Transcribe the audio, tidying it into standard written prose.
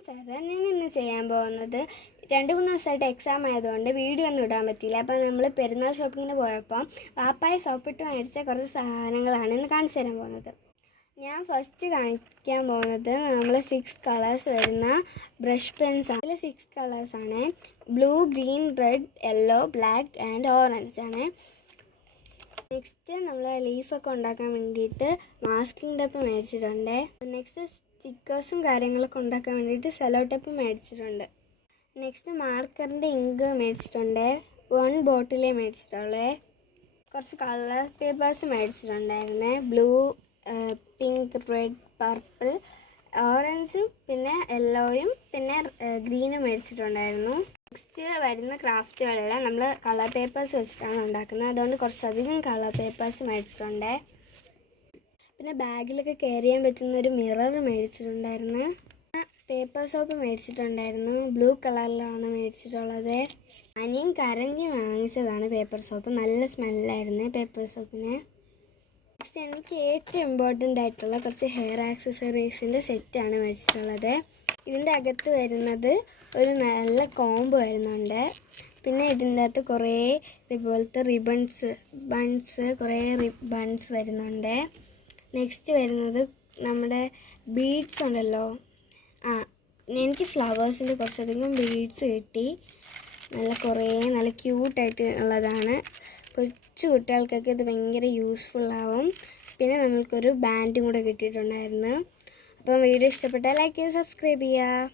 നമസ്കാരം. ഞാൻ ഇന്ന് ചെയ്യാൻ പോകുന്നത് 2-3 ദിവസമായിട്ട് എക്സാം ആയതുകൊണ്ട് വീഡിയോ ഒന്നും ഇടാൻ പറ്റിയില്ല. അപ്പോൾ നമ്മൾ പെരുന്നാൾ ഷോപ്പിങ്ങിന് പോയപ്പോൾ പാപ്പായ സോപ്പിട്ട് മേടിച്ച കുറച്ച് സാധനങ്ങളാണ് ഇന്ന് കാണിച്ചു തരാൻ പോകുന്നത്. ഞാൻ ഫസ്റ്റ് കാണിക്കാൻ പോകുന്നത് നമ്മൾ 6 കളേഴ്സ് വരുന്ന ബ്രഷ് പെൻസ് ആണ്. 6 കളേഴ്സാണ്. Blue, green, red, yellow, black and orange ആണ്. നെക്സ്റ്റ് നമ്മൾ ലീഫൊക്കെ ഉണ്ടാക്കാൻ വേണ്ടിയിട്ട് മാസ്കിംഗ് ടേപ്പ് മേടിച്ചിട്ടുണ്ട്. നെക്സ്റ്റ് സ്റ്റിക്കേഴ്സും കാര്യങ്ങളൊക്കെ ഉണ്ടാക്കാൻ വേണ്ടിയിട്ട് സെലോ ടേപ്പ് മേടിച്ചിട്ടുണ്ട്. നെക്സ്റ്റ് മാർക്കറിൻ്റെ ഇങ്ക് മേടിച്ചിട്ടുണ്ട്. 1 ബോട്ടിലേ മേടിച്ചിട്ടുള്ളേ. കുറച്ച് കളർ പേപ്പേഴ്സ് മേടിച്ചിട്ടുണ്ടായിരുന്നേ. ബ്ലൂ, പിങ്ക്, റെഡ്, പർപ്പിൾ, ഓറഞ്ചും പിന്നെ യെല്ലോയും പിന്നെ ഗ്രീനും മേടിച്ചിട്ടുണ്ടായിരുന്നു. നെക്സ്റ്റ് വരുന്ന ക്രാഫ്റ്റുകളെല്ലാം നമ്മൾ കളർ പേപ്പേഴ്സ് വെച്ചിട്ടാണ് ഉണ്ടാക്കുന്നത്. അതുകൊണ്ട് കുറച്ചധികം കളർ പേപ്പേഴ്സ് മേടിച്ചിട്ടുണ്ട്. പിന്നെ ബാഗിലൊക്കെ കെയർ ചെയ്യാൻ പറ്റുന്ന ഒരു മിറർ മേടിച്ചിട്ടുണ്ടായിരുന്നു. പേപ്പർ സോപ്പ് മേടിച്ചിട്ടുണ്ടായിരുന്നു. ബ്ലൂ കളറിലാണ് മേടിച്ചിട്ടുള്ളത്. അനിയൻ കരഞ്ഞ് വാങ്ങിച്ചതാണ് പേപ്പർ സോപ്പ്. നല്ല സ്മെല്ലായിരുന്നു പേപ്പർ സോപ്പിന്. നെക്സ്റ്റ് എനിക്ക് ഏറ്റവും ഇമ്പോർട്ടൻ്റ് ആയിട്ടുള്ള കുറച്ച് ഹെയർ ആക്സസറീസിൻ്റെ സെറ്റാണ് മേടിച്ചിട്ടുള്ളത്. ഇതിൻ്റെ അകത്ത് വരുന്നത് ഒരു നല്ല കോംബ് വരുന്നുണ്ട്. പിന്നെ ഇതിൻ്റെ അകത്ത് കുറേ ഇതുപോലത്തെ ബൺസ് കുറേ ബൺസ് വരുന്നുണ്ട്. നെക്സ്റ്റ് വരുന്നത് നമ്മുടെ ബീഡ്സ് ഉണ്ടല്ലോ. എനിക്ക് ഫ്ലവേഴ്സിൻ്റെ കുറച്ചധികം ബീഡ്സ് കിട്ടി. നല്ല ക്യൂട്ടായിട്ട് ഉള്ളതാണ്. കൊച്ചു കുട്ടികൾക്കൊക്കെ ഇത് ഭയങ്കര യൂസ്ഫുള്ളാവും. പിന്നെ നമ്മൾക്കൊരു ബാൻഡും കൂടെ കിട്ടിയിട്ടുണ്ടായിരുന്നു. അപ്പം വീഡിയോ ഇഷ്ടപ്പെട്ടാൽ ലൈക്ക് ചെയ്ത് സബ്സ്ക്രൈബ് ചെയ്യുക.